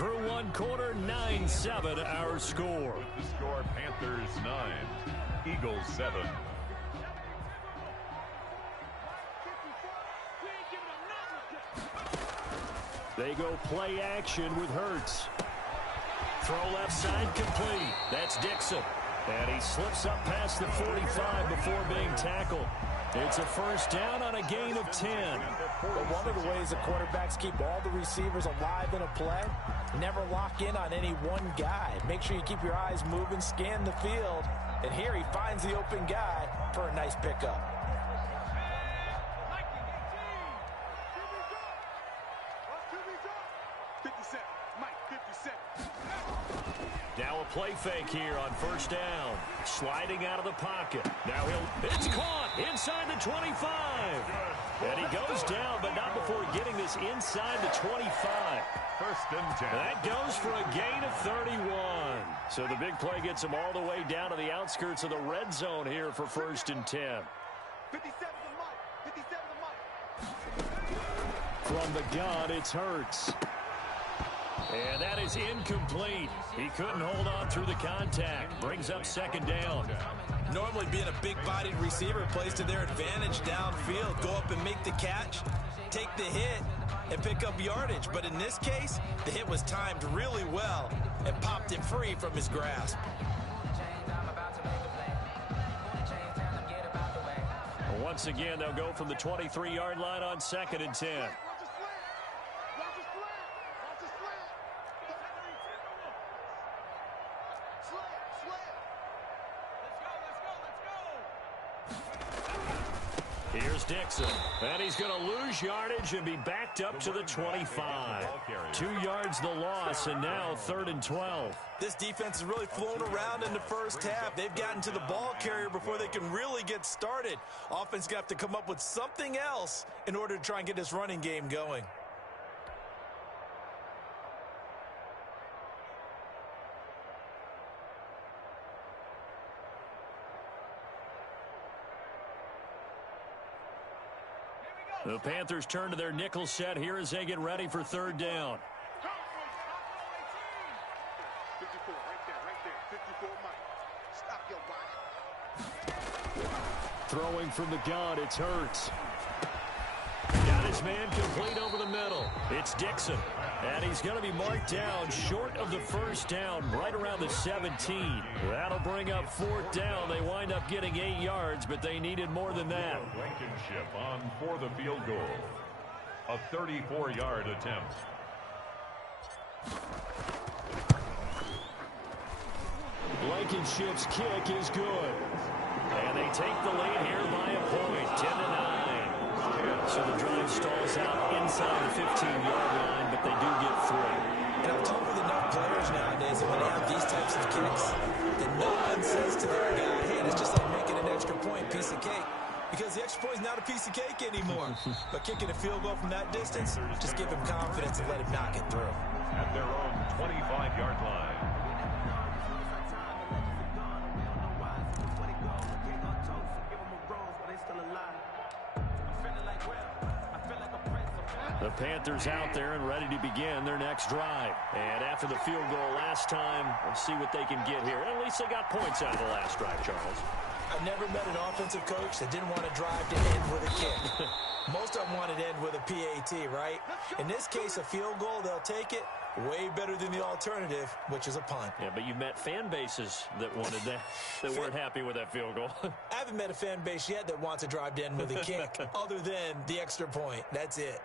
Through one quarter, 9-7 our score. With the score, Panthers 9, Eagles 7. They go play action with Hurts. Throw left side complete. That's Dixon. And he slips up past the 45 before being tackled. It's a first down on a gain of 10. But one of the ways the quarterbacks keep all the receivers alive in a play, never lock in on any one guy. Make sure you keep your eyes moving, scan the field. And here he finds the open guy for a nice pickup. Now a play fake here on first down. Sliding out of the pocket. Now it's caught inside the 25. And he goes down, but not before getting this inside the 25. First and 10. That goes for a gain of 31. So the big play gets him all the way down to the outskirts of the red zone here for first and 10. 57 to Mike. 57 to Mike. From the gun, it's Hurts. And that is incomplete. He couldn't hold on through the contact. Brings up second down. Normally being a big-bodied receiver plays to their advantage downfield. Go up and make the catch, take the hit, and pick up yardage. But in this case, the hit was timed really well and popped it free from his grasp. Once again, they'll go from the 23-yard line on second and 10. Here's Dixon, and he's going to lose yardage and be backed up to the 25. 2 yards the loss, and now third and 12. This defense has really flown around in the first half. They've gotten to the ball carrier before they can really get started. Offense got to come up with something else in order to try and get this running game going. The Panthers turn to their nickel set here as they get ready for third down. 54, right there. 54, Mike. Stop your body. Throwing from the gun, it's Hurts. Got his man complete over the middle. It's Dixon. And he's going to be marked down short of the first down, right around the 17. That'll bring up fourth down. They wind up getting 8 yards, but they needed more than that. Blankenship on for the field goal. A 34-yard attempt. Blankenship's kick is good. And they take the lead here by a point, 10-9. So the drive stalls out inside the 15-yard line, but they do get 3. And I've talked with enough players nowadays that when they have these types of kicks, that no one says to their guy, hey, it's just like making an extra point, piece of cake. Because the extra point is not a piece of cake anymore. But kicking a field goal from that distance, just give him confidence and let him knock it through. At their own 25-yard line. The Panthers out there and ready to begin their next drive. And after the field goal last time, we'll see what they can get here. At least they got points out of the last drive, Charles. I've never met an offensive coach that didn't want to drive to end with a kick. Most of them wanted to end with a PAT, right? In this case, a field goal, they'll take it. Way better than the alternative, which is a punt. Yeah, but you've met fan bases that wanted that, that weren't happy with that field goal. I haven't met a fan base yet that wants to drive to end with a kick, other than the extra point. That's it.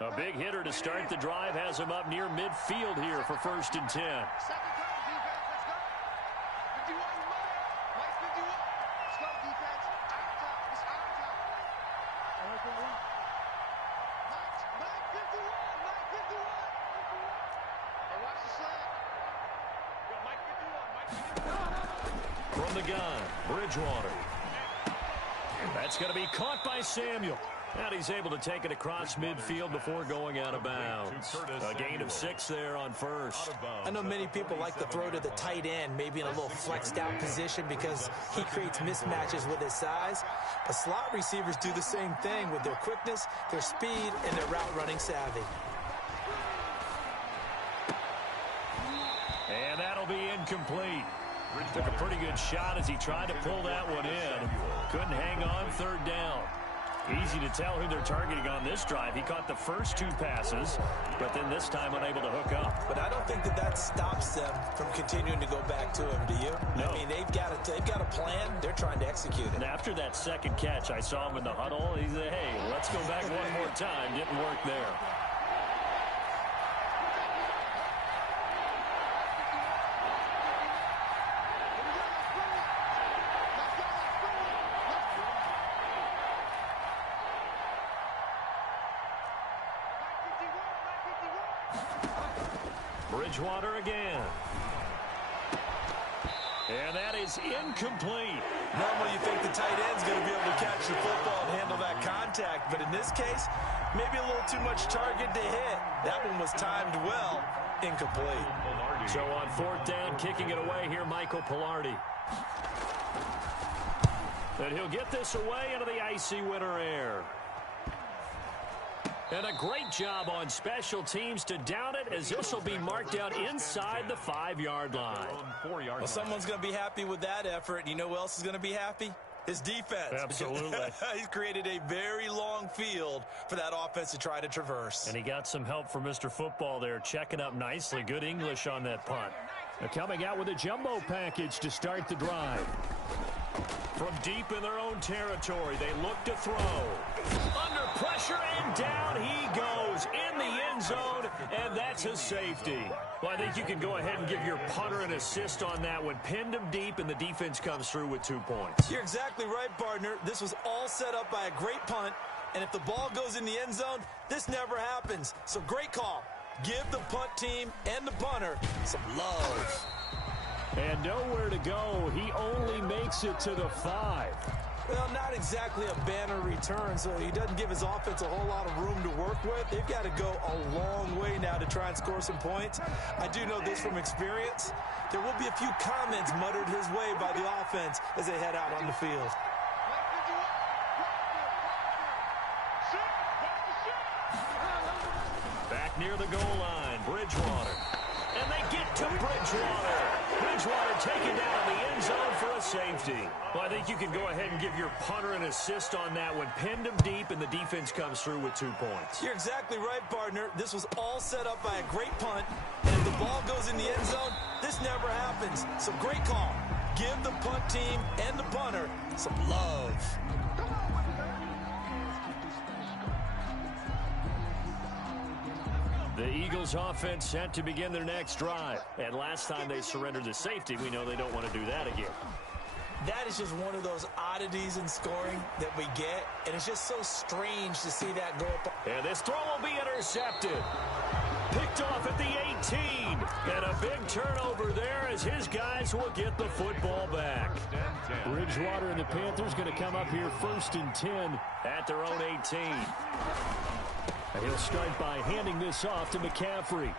A big hitter to start the drive has him up near midfield here for first and 10. From the gun, Bridgewater. That's going to be caught by Samuel. And he's able to take it across midfield before going out of bounds. A gain of 6 there on first. I know many people like to throw to the tight end, maybe in a little flexed out position because he creates mismatches with his size. But slot receivers do the same thing with their quickness, their speed, and their route running savvy. And that'll be incomplete. Took a pretty good shot as he tried to pull that one in. Couldn't hang on third down. Easy to tell who they're targeting on this drive. He caught the first 2 passes, but then this time unable to hook up. But I don't think that stops them from continuing to go back to him, do you? No. I mean, they've got a plan. They're trying to execute it. And after that second catch, I saw him in the huddle. He said, hey, let's go back one more time. Didn't work there. Bridgewater again. And that is incomplete. Normally you think the tight end's going to be able to catch the football and handle that contact, but in this case, maybe a little too much target to hit. That one was timed well. Incomplete. So on 4th down, kicking it away here, Michael Pilardi. And he'll get this away into the icy winter air. And a great job on special teams to down it, as this will be marked out inside the 5-yard line. Well, someone's going to be happy with that effort. You know who else is going to be happy? His defense. Absolutely. He's created a very long field for that offense to try to traverse. And he got some help from Mr. Football there, checking up nicely. Good English on that punt. They're coming out with a jumbo package to start the drive. From deep in their own territory, they look to throw. Under pressure, and down he goes in the end zone, and that's a safety. Well, I think you can go ahead and give your punter an assist on that one. Pinned him deep, and the defense comes through with 2 points. You're exactly right, partner. This was all set up by a great punt, and if the ball goes in the end zone, this never happens. So great call. Give the punt team and the punter some love. And nowhere to go. He only makes it to the 5. Well, not exactly a banner return, so he doesn't give his offense a whole lot of room to work with. They've got to go a long way now to try and score some points. I do know this from experience. There will be a few comments muttered his way by the offense as they head out on the field. Back near the goal line, Bridgewater. And they get to Bridgewater. Bridgewater taken down in the end zone for a safety. Well, I think you can go ahead and give your punter an assist on that one. Pinned him deep, and the defense comes through with 2 points. You're exactly right, partner. This was all set up by a great punt. And if the ball goes in the end zone, this never happens. So great call. Give the punt team and the punter some love. The Eagles offense set to begin their next drive. And last time they surrendered the safety, we know they don't want to do that again. That is just one of those oddities in scoring that we get, and it's just so strange to see that go up. And this throw will be intercepted. Picked off at the 18. And a big turnover there as his guys will get the football back. Bridgewater and the Panthers going to come up here 1st and 10 at their own 18. And he'll start by handing this off to McCaffrey.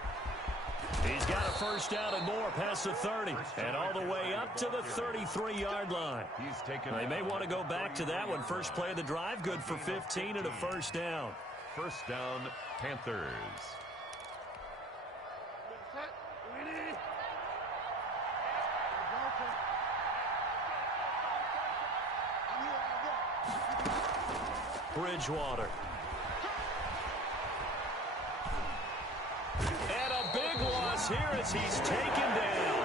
He's got a 1st down and more past the 30. And all the way up to the 33-yard line. They may want to go back to that one. First play of the drive, good for 15 and a 1st down. 1st down, Panthers. Bridgewater. And a big loss here as he's taken down.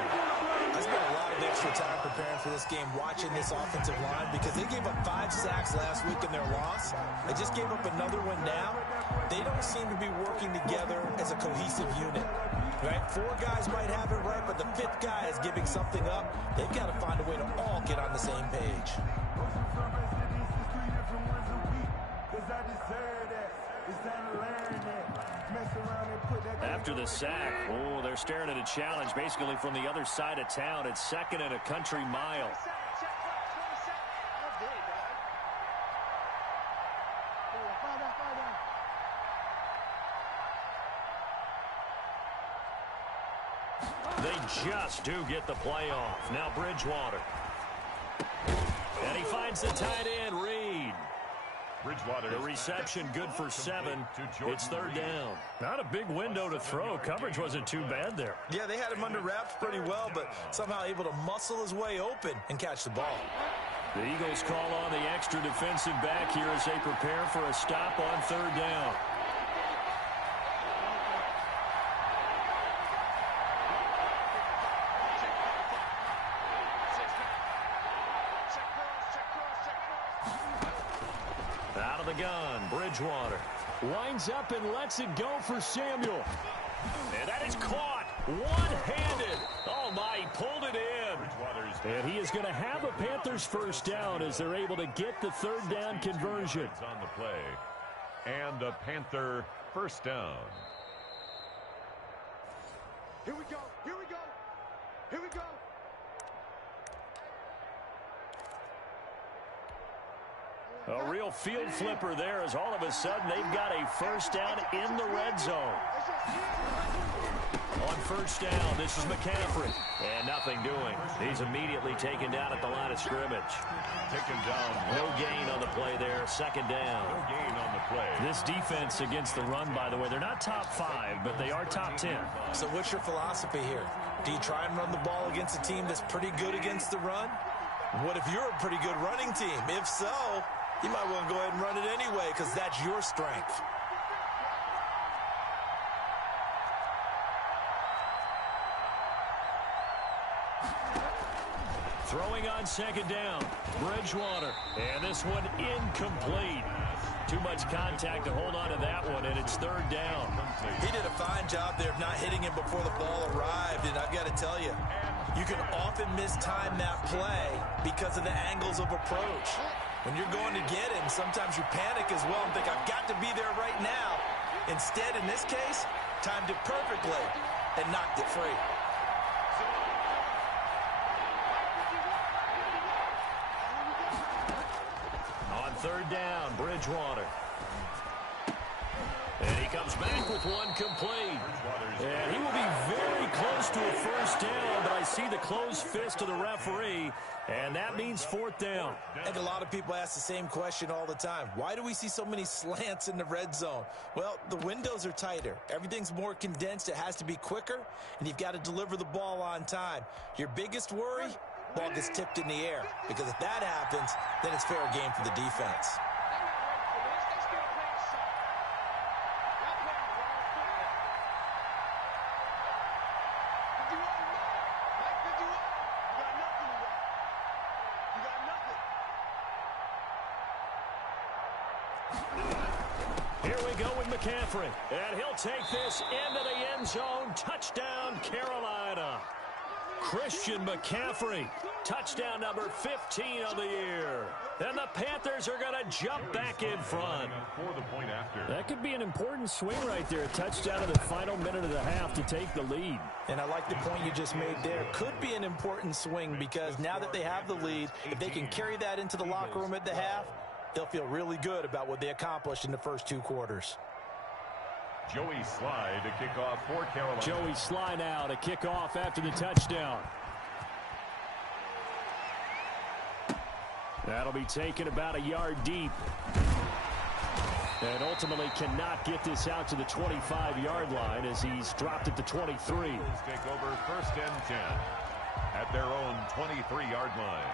I spent a lot of extra time preparing for this game watching this offensive line because they gave up 5 sacks last week in their loss. They just gave up another one now. They don't seem to be working together as a cohesive unit. Right? 4 guys might have it right, but the 5th guy is giving something up. They've got to find a way to all get on the same page. After the sack, they're staring at a challenge basically from the other side of town. It's 2nd and a country mile. They just do get the play off. Now Bridgewater. And he finds the tight end, Reed. The reception good for 7. It's third down. Not a big window to throw. Coverage wasn't too bad there. Yeah, they had him under wraps pretty well, but somehow able to muscle his way open and catch the ball. The Eagles call on the extra defensive back here as they prepare for a stop on third down. Out of the gun, Bridgewater. Winds up and lets it go for Samuel. And that is caught. One-handed. Oh, my, he pulled it in. And he is going to have a Panthers first down as they're able to get the third down conversion. On the play. And a Panther first down. Here we go. Here we go. Here we go. A real field flipper there as all of a sudden they've got a first down in the red zone. On first down, this is McCaffrey. And nothing doing. He's immediately taken down at the line of scrimmage. Taken down. No gain on the play there. Second down. No gain on the play. This defense against the run, by the way, they're not top 5, but they are top 10. So what's your philosophy here? Do you try and run the ball against a team that's pretty good against the run? What if you're a pretty good running team? If so, you might want to go ahead and run it anyway because that's your strength. Throwing on second down, Bridgewater. And this one incomplete. Too much contact to hold on to that one, and it's third down. He did a fine job there of not hitting him before the ball arrived, and I've got to tell you, you can often mistime that play because of the angles of approach. When you're going to get him, sometimes you panic as well and think, I've got to be there right now. Instead, in this case, timed it perfectly and knocked it free. On third down, Bridgewater. And he comes back with one complete. And he will be very close to a first down, but I see the closed fist of the referee, and that means fourth down. I think a lot of people ask the same question all the time. Why do we see so many slants in the red zone? Well, the windows are tighter. Everything's more condensed. It has to be quicker, and you've got to deliver the ball on time. Your biggest worry? Ball gets tipped in the air, because if that happens, then it's fair game for the defense. Here we go with McCaffrey, and he'll take this into the end zone. Touchdown, Carolina. Christian McCaffrey, touchdown number 15 of the year. And the Panthers are going to jump back in front. That could be an important swing right there. A touchdown in the final minute of the half to take the lead. And I like the point you just made there. Could be an important swing because now that they have the lead, if they can carry that into the locker room at the half, they'll feel really good about what they accomplished in the first 2 quarters. Joey Sly to kick off for Carolina. Joey Sly now to kick off after the touchdown. That'll be taken about a yard deep. And ultimately cannot get this out to the 25-yard line as he's dropped at the 23. Take over first and 10 at their own 23-yard line.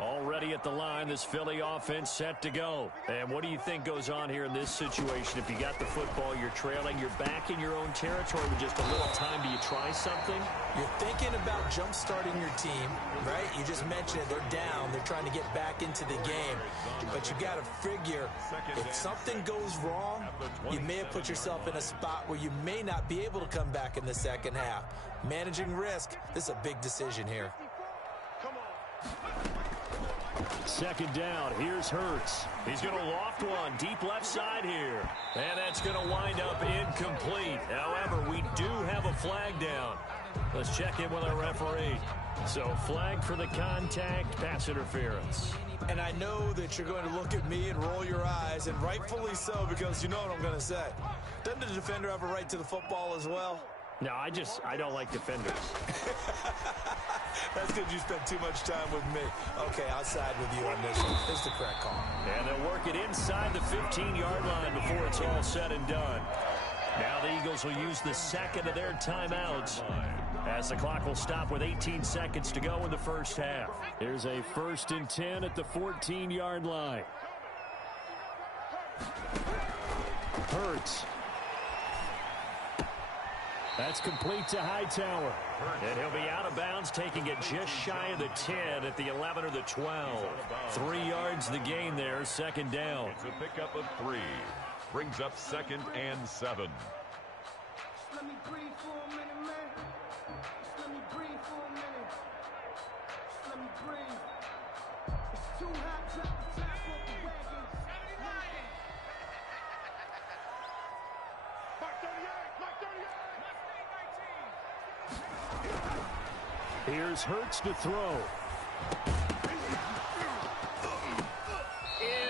Already at the line, this Philly offense set to go. And what do you think goes on here in this situation? If you got the football, you're trailing, you're back in your own territory with just a little time. Do you try something? You're thinking about jump-starting your team, right? You just mentioned it. They're down. They're trying to get back into the game. But you got to figure, if something goes wrong, you may have put yourself in a spot where you may not be able to come back in the second half. Managing risk, this is a big decision here. Second down, here's Hurts. He's going to loft one deep left side here. And that's going to wind up incomplete. However, we do have a flag down. Let's check in with our referee. So flag for the contact, pass interference. And I know that you're going to look at me and roll your eyes, and rightfully so, because you know what I'm going to say. Doesn't the defender have a right to the football as well? No, I don't like defenders. That's because you spent too much time with me. Okay, I'll side with you on this one. This is the correct call. And they'll work it inside the 15-yard line before it's all said and done. Now the Eagles will use the second of their timeouts as the clock will stop with 18 seconds to go in the first half. Here's a 1st and 10 at the 14-yard line. Hurts. That's complete to Hightower. And he'll be out of bounds, taking it just shy of the 10 at the 11 or the 12. 3 yards the gain there, 2nd down. It's a pickup of 3. Brings up 2nd and 7. Let me breathe for a minute, man. Let me breathe for a minute. Let me breathe. It's too hot, drop the top off the wagon. Mark 38, Mark 38. Here's Hurts to throw.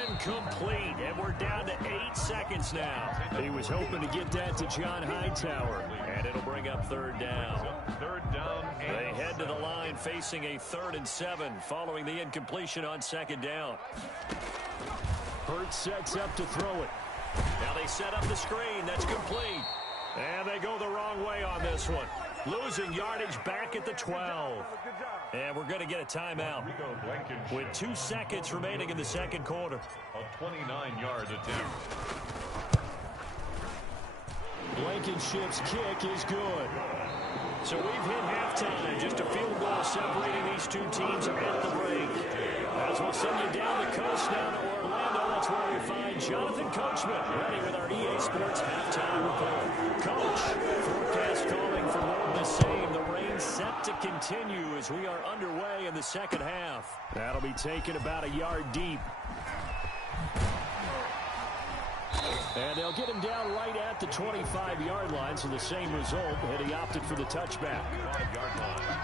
Incomplete, and we're down to 8 seconds now. He was hoping to get that to John Hightower. And it'll bring up 3rd down. 3rd down. They head to the line facing a 3rd and 7 following the incompletion on 2nd down. Hurts sets up to throw it. Now they set up the screen. That's complete. And they go the wrong way on this one. Losing yardage back at the 12. And we're going to get a timeout with 2 seconds remaining in the 2nd quarter. A 29-yard attempt. Blankenship's kick is good. So we've hit halftime. Just a field goal separating these two teams at the break. As we'll send you down the coast now to Orlando, that's where we find Jonathan Coachman ready with our EA Sports halftime report. Coach, forecast calling for more of the same. The rain set to continue as we are underway in the 2nd half. That'll be taken about a yard deep. And they'll get him down right at the 25-yard line, so the same result, and he opted for the touchback. 5-yard line.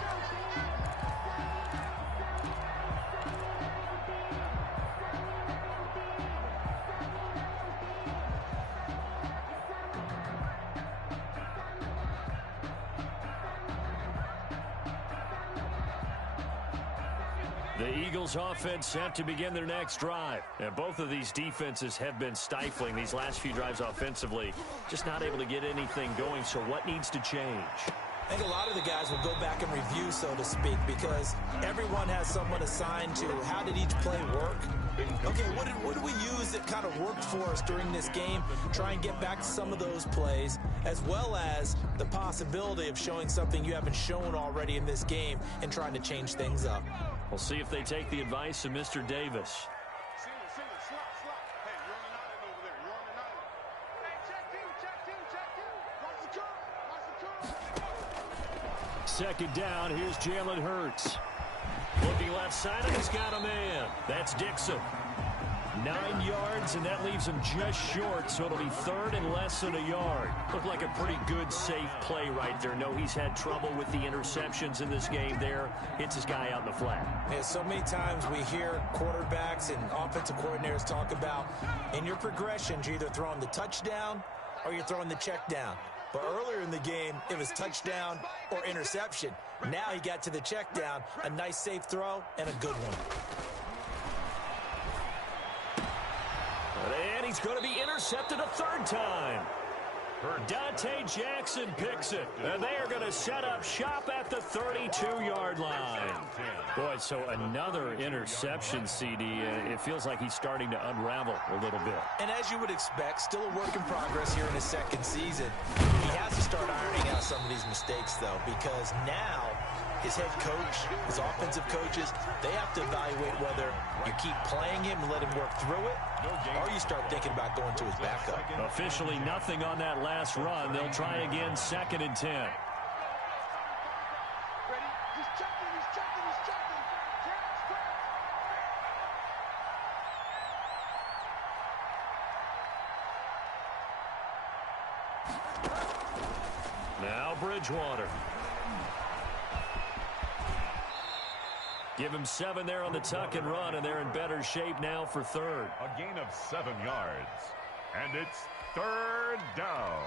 The Eagles offense set to begin their next drive. And both of these defenses have been stifling these last few drives offensively. Just not able to get anything going. So what needs to change? I think a lot of the guys will go back and review, so to speak, because everyone has someone assigned to how did each play work. Okay, what did we use that kind of worked for us during this game? Try and get back to some of those plays, as well as the possibility of showing something you haven't shown already in this game and trying to change things up. We'll see if they take the advice of Mr. Davis. Hey, you're on an island over there. You're on an island. Hey, check two. Watch the curve. 2nd down, here's Jalen Hurts. Looking left side, and he's got a man. That's Dixon. 9 yards, and that leaves him just short, so it'll be 3rd and less than a yard. Looked like a pretty good, safe play right there. No, he's had trouble with the interceptions in this game there. Hits his guy out in the flat. Yeah, so many times we hear quarterbacks and offensive coordinators talk about, in your progressions, you're either throwing the touchdown or you're throwing the check down. But earlier in the game, it was touchdown or interception. Now he got to the check down, a nice safe throw, and a good one. And he's going to be intercepted a 3rd time. Dante Jackson picks it. And they are going to set up shop at the 32-yard line. Boy, so another interception, CD. It feels like he's starting to unravel a little bit. And as you would expect, still a work in progress here in his 2nd season. He has to start ironing out some of these mistakes, though, because now his head coach, his offensive coaches, they have to evaluate whether you keep playing him and let him work through it, or you start thinking about going to his backup. Officially nothing on that last run. They'll try again, 2nd and 10. Ready? He's checking. Now Bridgewater. Give him 7 there on the tuck and run, and they're in better shape now for third. A gain of 7 yards. And it's third down.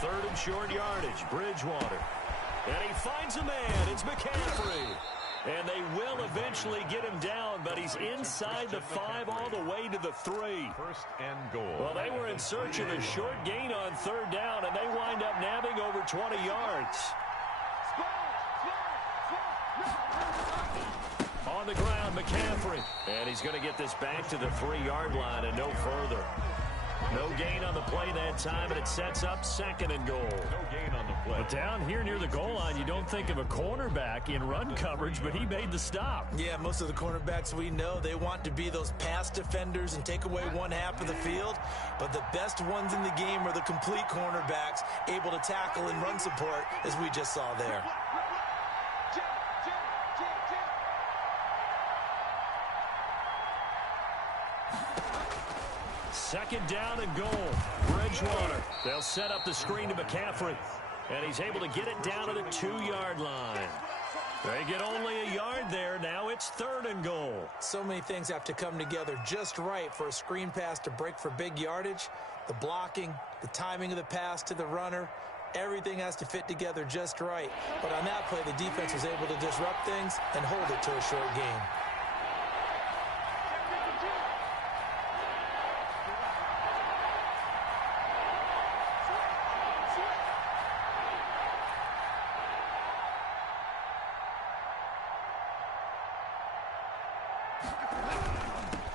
Third and short yardage, Bridgewater. And he finds a man. It's McCaffrey. And they will eventually get him down, but he's inside the 5 all the way to the 3. First and goal. Well, they were in search of a short gain on third down, and they wind up nabbing over 20 yards. On the ground, McCaffrey. And he's going to get this back to the 3-yard line and no further. No gain on the play that time, and it sets up second and goal. No gain on the play. But down here near the goal line, you don't think of a cornerback in run coverage, but he made the stop. Yeah, most of the cornerbacks we know, they want to be those pass defenders and take away one half of the field. But the best ones in the game are the complete cornerbacks, able to tackle and run support, as we just saw there. Second down and goal. Bridgewater. They'll set up the screen to McCaffrey. And he's able to get it down to the 2-yard line. They get only a yard there. Now it's third and goal. So many things have to come together just right for a screen pass to break for big yardage. The blocking, the timing of the pass to the runner, everything has to fit together just right. But on that play, the defense was able to disrupt things and hold it to a short gain.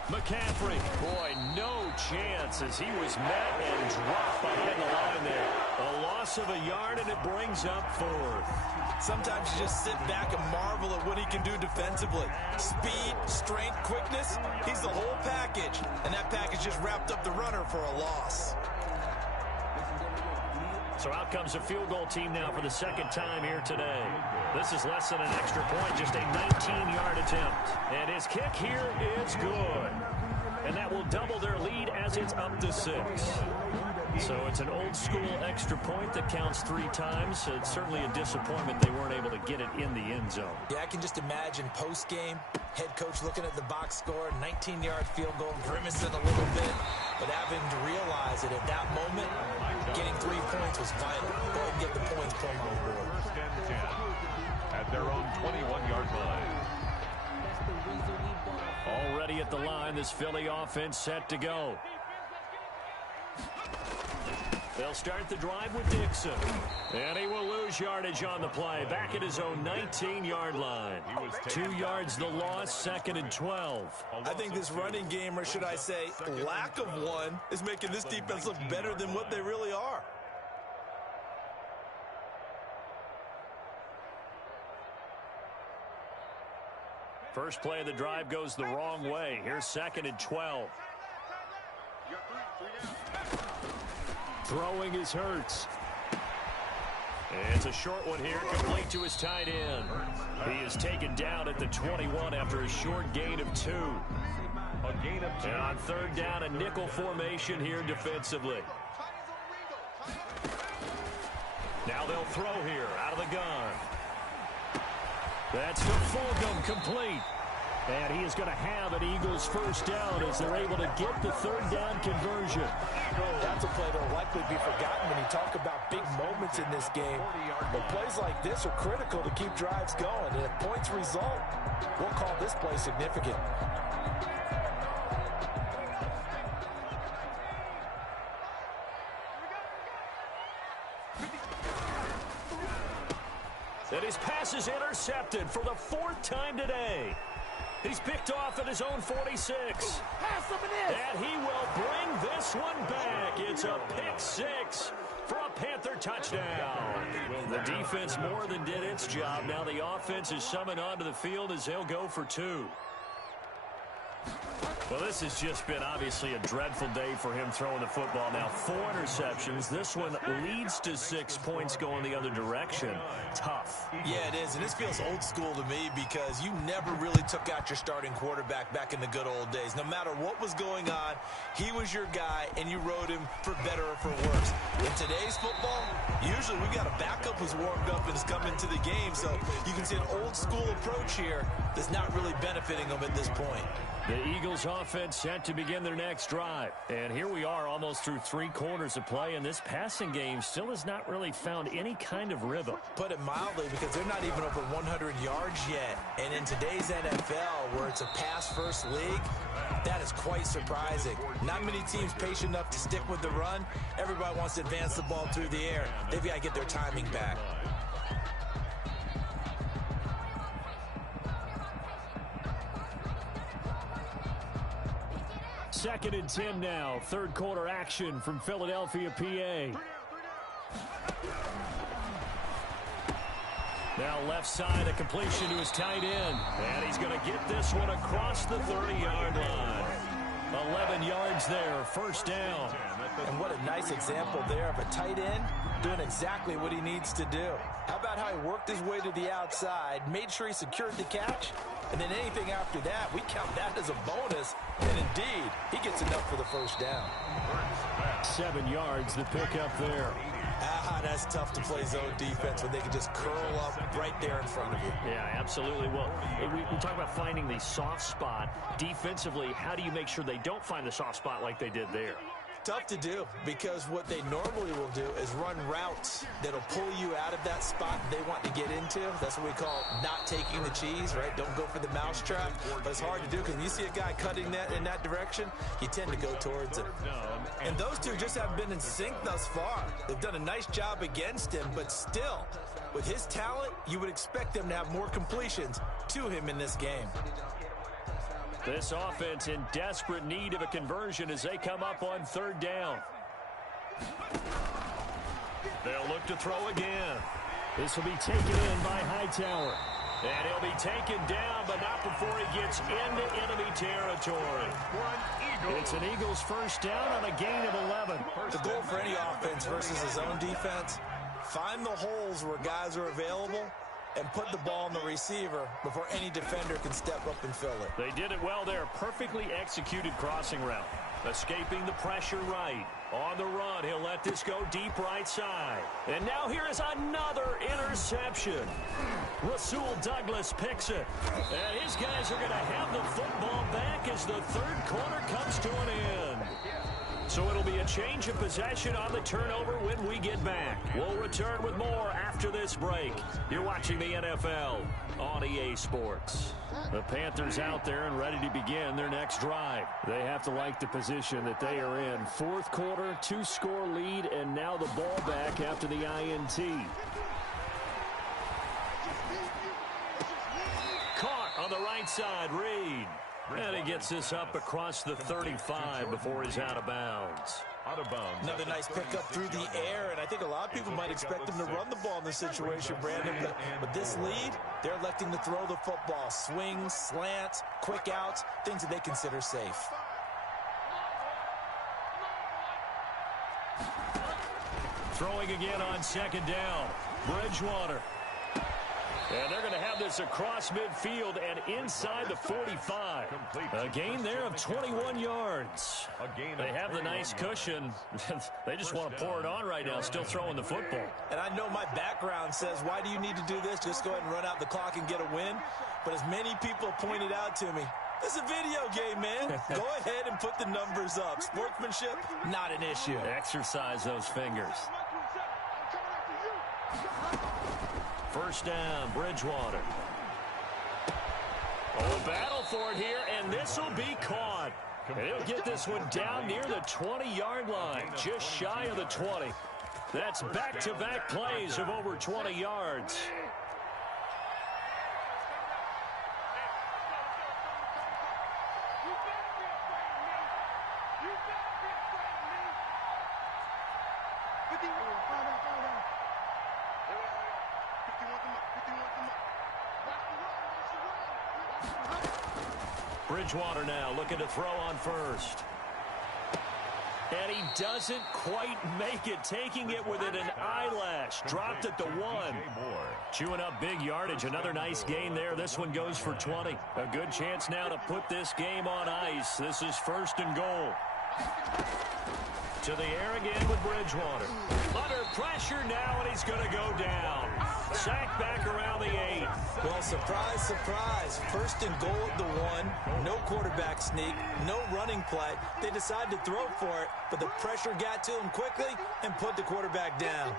McCaffrey, boy, no chance as he was met and dropped behind the line there. A loss of a yard, and it brings up fourth. Sometimes you just sit back and marvel at what he can do defensively. Speed, strength, quickness, he's the whole package. And that package just wrapped up the runner for a loss. So out comes a field goal team now for the second time here today. This is less than an extra point, just a 19-yard attempt. And his kick here is good. And that will double their lead as it's up to 6. So it's an old-school extra point that counts 3 times. So it's certainly a disappointment they weren't able to get it in the end zone. Yeah, I can just imagine post-game, head coach looking at the box score, 19-yard field goal, grimacing a little bit, but having to realize that at that moment, getting 3 points was vital. Go ahead and get the points, put them on the board. First and 10 at their own 21-yard line. Already at the line, this Philly offense set to go. They'll start the drive with Dixon. And he will lose yardage on the play. Back at his own 19-yard line. 2 yards the loss, second and 12. I think this running game, or should I say lack of one, is making this defense look better than what they really are. First play of the drive goes the wrong way. Here's second and 12. Throwing is Hurts. It's a short one here, complete to his tight end. He is taken down at the 21 after a short gain of 2. A gain of 2. And on third down, a nickel formation here defensively. Now they'll throw here out of the gun. That's to Fulgham, complete. And he is going to have an Eagles first down as they're able to get the third down conversion. That's a play that will likely be forgotten when you talk about big moments in this game. But plays like this are critical to keep drives going. And if points result, we'll call this play significant. And his pass is intercepted for the 4th time today. He's picked off at his own 46. And he will bring this one back. It's a pick 6 for a Panther touchdown. The defense more than did its job. Now the offense is summoned onto the field as they'll go for 2. Well, this has just been obviously a dreadful day for him throwing the football. Now, 4 interceptions. This one leads to 6 points going the other direction. Tough. Yeah, it is, and this feels old school to me because you never really took out your starting quarterback back in the good old days. No matter what was going on, he was your guy, and you rode him for better or for worse. In today's football, usually we got a backup who's warmed up and is coming to the game, so you can see an old school approach here that's not really benefiting them at this point. The Eagles offense set to begin their next drive. And here we are almost through 3 quarters of play, and this passing game still has not really found any kind of rhythm. Put it mildly, because they're not even over 100 yards yet. And in today's NFL, where it's a pass-first league, that is quite surprising. Not many teams patient enough to stick with the run. Everybody wants to advance the ball through the air. They've got to get their timing back. Second and 10 now. Third quarter action from Philadelphia, PA. Now left side, a completion to his tight end. And he's going to get this one across the 30-yard line. 11 yards there, first down. And what a nice example there of a tight end doing exactly what he needs to do. How about how he worked his way to the outside, made sure he secured the catch, and then anything after that, we count that as a bonus. And indeed, he gets enough for the first down. 7 yards, the pickup there. That's tough to play zone defense when they can just curl up right there in front of you. Yeah, absolutely. Well, we talk about finding the soft spot. Defensively, how do you make sure they don't find the soft spot like they did there? Tough to do, because what they normally will do is run routes that'll pull you out of that spot they want to get into. That's what we call not taking the cheese, right? Don't go for the mousetrap. But it's hard to do, because when you see a guy cutting that in that direction, you tend to go towards it. And those two just haven't been in sync thus far. They've done a nice job against him, but still, with his talent, you would expect them to have more completions to him in this game. This offense in desperate need of a conversion as they come up on third down. They'll look to throw again. This will be taken in by Hightower. And he'll be taken down, but not before he gets into enemy territory. It's an Eagles first down on a gain of 11. The goal for any offense versus his own defense, find the holes where guys are available and put the ball on the receiver before any defender can step up and fill it. They did it well there. Perfectly executed crossing route. Escaping the pressure right. On the run, he'll let this go deep right side. And now here is another interception. Rasul Douglas picks it. And his guys are going to have the football back as the third quarter comes to an end. So it'll be a change of possession on the turnover when we get back. We'll return with more after this break. You're watching the NFL on EA Sports. The Panthers out there and ready to begin their next drive. They have to like the position that they are in. Fourth quarter, 2-score lead, and now the ball back after the INT. Caught on the right side, Reed. And he gets this up across the 35 before he's out of bounds. Out of bounds. Another nice pickup through the air, and I think a lot of people might expect him to run the ball in this situation, Brandon. But with this lead, they're electing to throw the football. Swings, slants, quick outs, things that they consider safe. Throwing again on second down. Bridgewater. And they're going to have this across midfield and inside the 45. A gain there of 21 yards. They have the nice cushion. They just want to pour it on right now, still throwing the football. And I know my background says, why do you need to do this? Just go ahead and run out the clock and get a win. But as many people pointed out to me, this is a video game, man. Go ahead and put the numbers up. Sportsmanship, not an issue. Exercise those fingers. First down, Bridgewater. Oh, battle for it here, and this will be caught. And he'll get this one down near the 20-yard line, just shy of the 20. That's back-to-back plays of over 20 yards. Bridgewater now looking to throw on first. And he doesn't quite make it, taking it within an eyelash. Dropped at the 1. Chewing up big yardage. Another nice gain there. This one goes for 20. A good chance now to put this game on ice. This is 1st and goal. To the air again with Bridgewater. Under pressure now, and he's going to go down. Sacked back around the 8. Well, surprise, surprise. 1st and goal at the 1. No quarterback sneak. No running play. They decided to throw for it, but the pressure got to him quickly and put the quarterback down.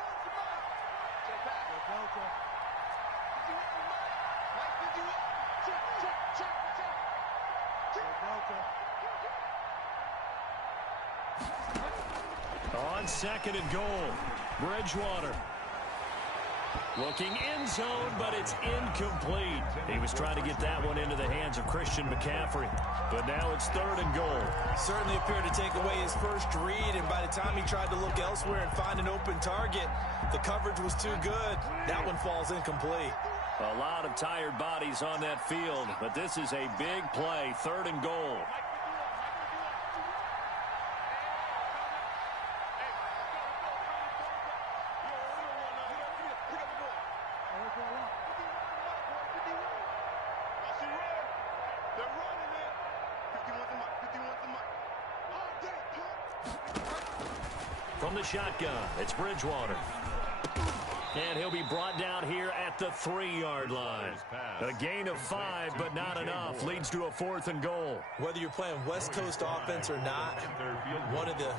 On 2nd and goal, Bridgewater. Looking end zone, but it's incomplete. He was trying to get that one into the hands of Christian McCaffrey. But now it's 3rd and goal. Certainly appeared to take away his first read, and by the time he tried to look elsewhere and find an open target, the coverage was too good. That one falls incomplete. A lot of tired bodies on that field, but this is a big play, 3rd and goal. From the shotgun, it's Bridgewater. And he'll be brought down here at the 3-yard line. A gain of 5, but not enough. Leads to a 4th and goal. Whether you're playing West Coast offense or not, one of the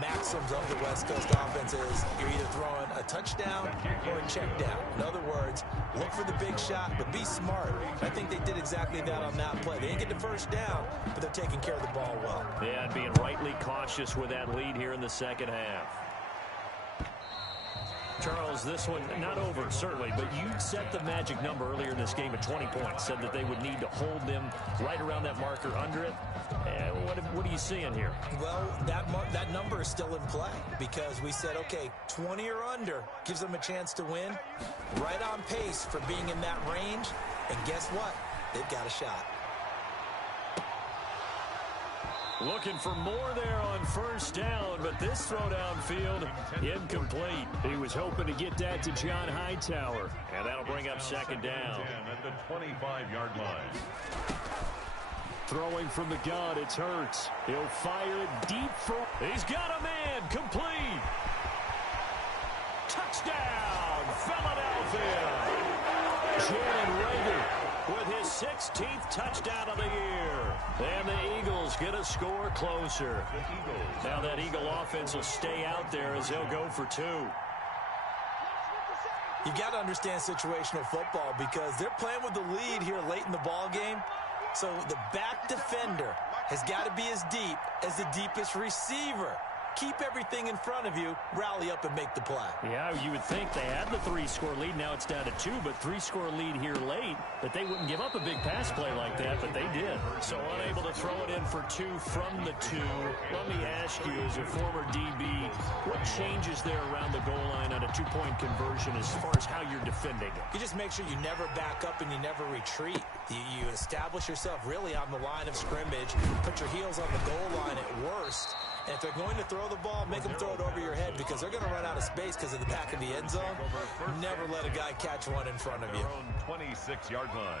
maxims of the West Coast offense is you're either throwing a touchdown or a check down. In other words, look for the big shot, but be smart. I think they did exactly that on that play. They didn't get the first down, but they're taking care of the ball well. Yeah, and being rightly cautious with that lead here in the 2nd half. Charles, this one not over, certainly, but you set the magic number earlier in this game at 20 points. Said that they would need to hold them right around that marker under it. What are you seeing here? Well, that number is still in play because we said, okay, 20 or under gives them a chance to win. Right on pace for being in that range. And guess what? They've got a shot. Looking for more there on 1st down, but this throw downfield incomplete. He was hoping to get that to John Hightower, and that'll bring up 2nd down. At the 25-yard line. Throwing from the gun, it's Hurts. He'll fire it deep for... He's got a man, complete. Touchdown, Philadelphia. Jalen Reagor with his 16th touchdown of the year. And the Eagles get a score closer. Now that Eagle offense will stay out there as they'll go for 2. You've got to understand situational football because they're playing with the lead here late in the ball game. So the back defender has got to be as deep as the deepest receiver. Keep everything in front of you, rally up and make the play. Yeah, you would think they had the 3-score lead. Now it's down to 2, but 3-score lead here late. That they wouldn't give up a big pass play like that, but they did. So unable to throw it in for 2 from the 2. Let me ask you, as a former DB, what changes there around the goal line on a 2-point conversion as far as how you're defending it? You just make sure you never back up and you never retreat. You establish yourself really on the line of scrimmage, put your heels on the goal line at worst. And if they're going to throw the ball, make them throw it over your head because they're going to run out of space because of the back of the end zone. Never let a guy catch one in front of you. 26-yard line.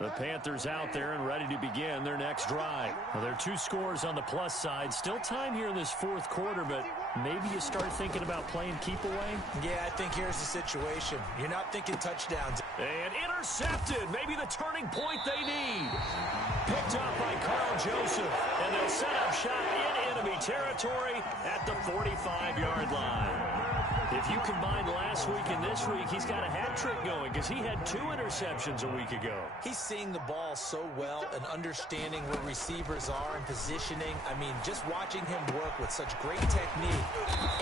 The Panthers out there and ready to begin their next drive. Well, there are 2 scores on the plus side. Still time here in this 4th quarter, but maybe you start thinking about playing keep away? Yeah, I think here's the situation. You're not thinking touchdowns. And intercepted. Maybe the turning point they need. Picked up by Carl Joseph. And they'll set up shop in enemy territory at the 45-yard line. If you combine last week and this week, he's got a hat trick going because he had 2 interceptions a week ago. He's seeing the ball so well and understanding where receivers are and positioning. I mean, just watching him work with such great technique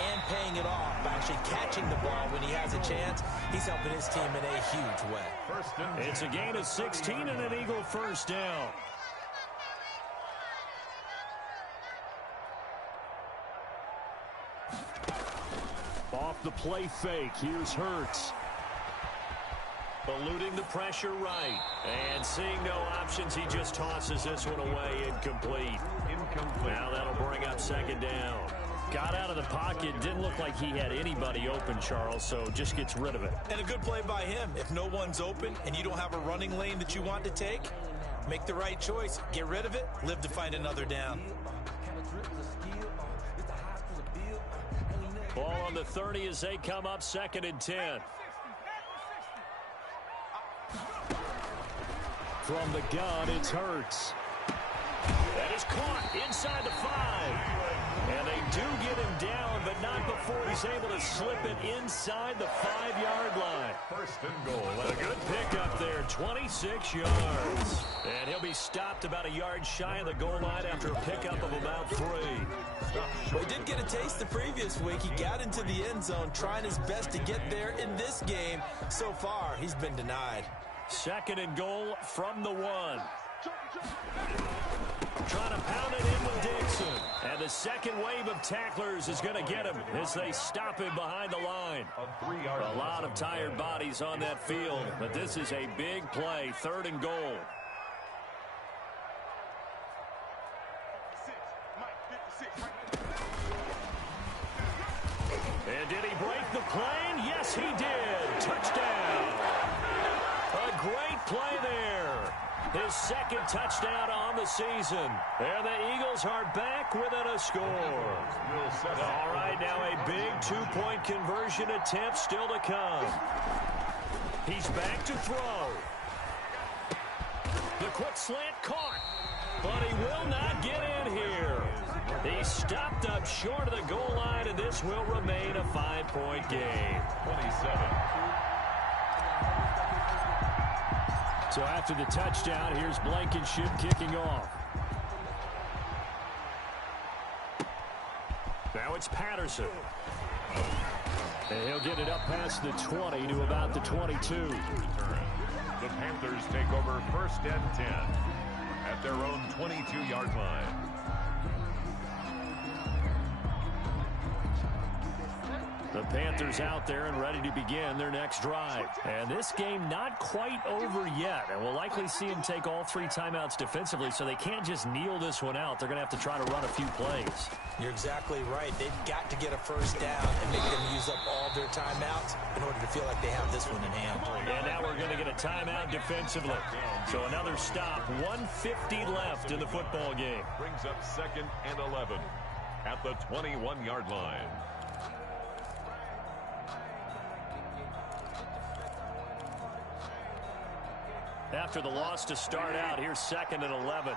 and paying it off by actually catching the ball when he has a chance, he's helping his team in a huge way. It's a gain of 16 and an Eagle 1st down. Off the play fake, here's Hurts. Eluding the pressure right. And seeing no options, he just tosses this one away, incomplete. Now that'll bring up second down. Got out of the pocket, didn't look like he had anybody open, Charles, so just gets rid of it. And a good play by him. If no one's open and you don't have a running lane that you want to take, make the right choice. Get rid of it, live to find another down. Ball on the 30 as they come up 2nd and 10. From the gun, it's Hurts. That is caught inside the 5. And they do get him down, but not before he's able to slip it inside the 5-yard line. First and goal. A good pickup there, 26 yards. And he'll be stopped about a yard shy of the goal line after a pickup of about 3. Well, he did get a taste the previous week. He got into the end zone, trying his best to get there in this game. So far, he's been denied. 2nd and goal from the 1. Trying to pound it in with Dixon. And the second wave of tacklers is going to get him as they stop him behind the line. A lot of tired bodies on that field, but this is a big play. 3rd and goal. And did he break the plane? Yes, he did. Touchdown. A great play there. His 2nd touchdown on the season. And the Eagles are back within a score. All right, now a big 2-point conversion attempt still to come. He's back to throw. The quick slant caught. But he will not get in here. He stopped up short of the goal line, and this will remain a 5-point game. 27. So after the touchdown, here's Blankenship kicking off. Now it's Patterson. And he'll get it up past the 20 to about the 22. The Panthers take over 1st and 10 at their own 22-yard line. The Panthers out there and ready to begin their next drive. And this game not quite over yet. And we'll likely see them take all 3 timeouts defensively, so they can't just kneel this one out. They're going to have to try to run a few plays. You're exactly right. They've got to get a first down and make them use up all their timeouts in order to feel like they have this one in hand. And now we're going to get a timeout defensively. So another stop. 1:50 left in the football game. Brings up 2nd and 11 at the 21-yard line. After the loss to start out, here's 2nd and 11.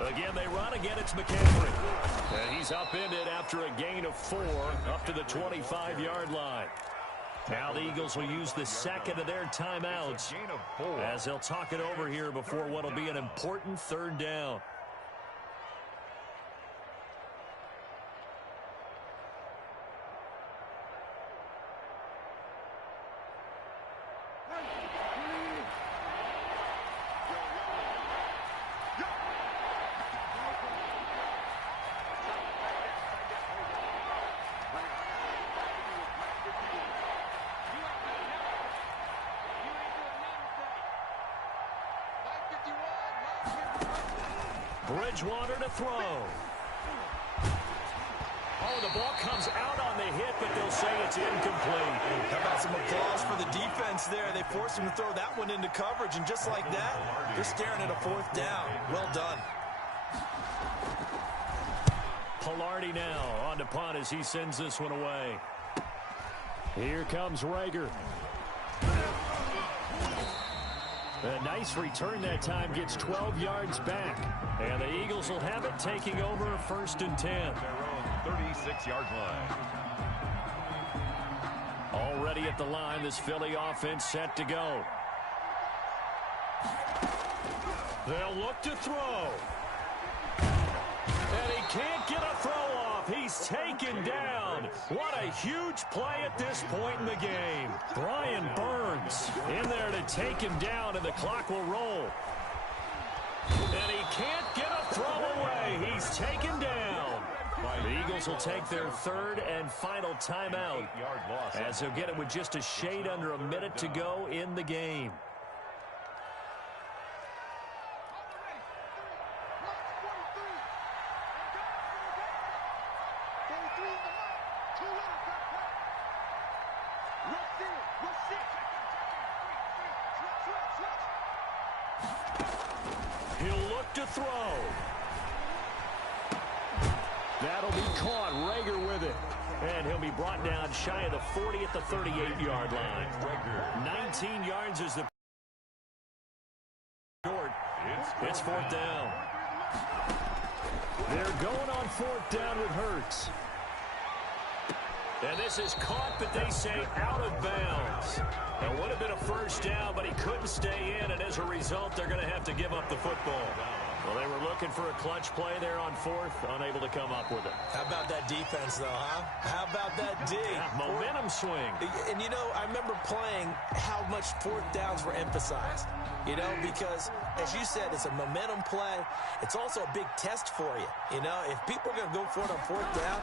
Again, they run. Again, it's McCaffrey. And he's upended after a gain of 4 up to the 25-yard line. Now the Eagles will use the 2nd of their timeouts as they'll talk it over here before what will be an important 3rd down. Bridgewater to throw. Oh, the ball comes out on the hit, but they'll say it's incomplete. How about some applause for the defense there? They forced him to throw that one into coverage, and just like that, they're staring at a 4th down. Well done. Pilardi now on to punt as he sends this one away. Here comes Rager. A nice return that time, gets 12 yards back. And the Eagles will have it, taking over 1st and 10. Their own 36-yard line. Already at the line, this Philly offense set to go. They'll look to throw. And he can't get a throw off. He's taken down. down. What a huge play at this point in the game. Brian Burns in there to take him down, and the clock will roll. And he can't get a throw away. He's taken down. The Eagles will take their third and final timeout, as they'll get it with just a shade under a minute to go in the game. He'll look to throw. That'll be caught. Rager with it. And he'll be brought down shy of the 40 at the 38-yard line. 19 yards is the short. It's fourth down. They're going on fourth down with Hurts. And this is caught, but they say out of bounds. It would have been a first down, but he couldn't stay in, and as a result, they're going to have to give up the football. Well, they were looking for a clutch play there on fourth, unable to come up with it. How about that defense, though, huh? How about that D? Yeah, momentum swing. And, you know, I remember playing how much fourth downs were emphasized, you know, because, as you said, it's a momentum play. It's also a big test for you. You know, if people are going to go for it on fourth down,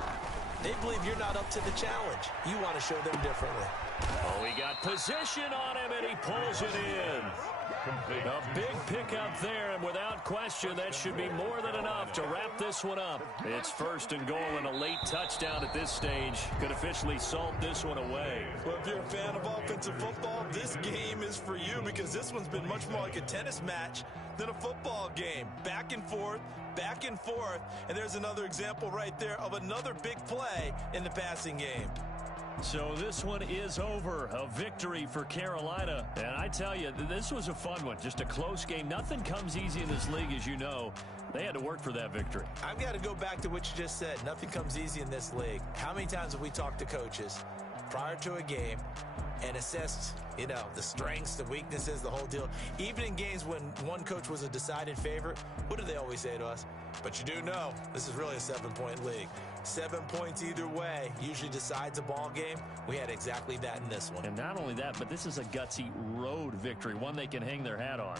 they believe you're not up to the challenge. You want to show them differently. Oh, he got position on him, and he pulls it in. A big pickup there, and without question, that should be more than enough to wrap this one up. It's first and goal, and a late touchdown at this stage could officially salt this one away. Well, if you're a fan of offensive football, this game is for you, because this one's been much more like a tennis match than a football game. Back and forth, and there's another example right there of another big play in the passing game. So this one is over. A victory for Carolina. And I tell you, this was a fun one. Just a close game. Nothing comes easy in this league, as you know. They had to work for that victory. I've got to go back to what you just said. Nothing comes easy in this league. How many times have we talked to coaches prior to a game and assessed, you know, the strengths, the weaknesses, the whole deal? Even in games when one coach was a decided favorite, what do they always say to us? But you do know this is really a 7-point league. 7 points either way usually decides a ball game. We had exactly that in this one. And not only that, but this is a gutsy road victory, one they can hang their hat on.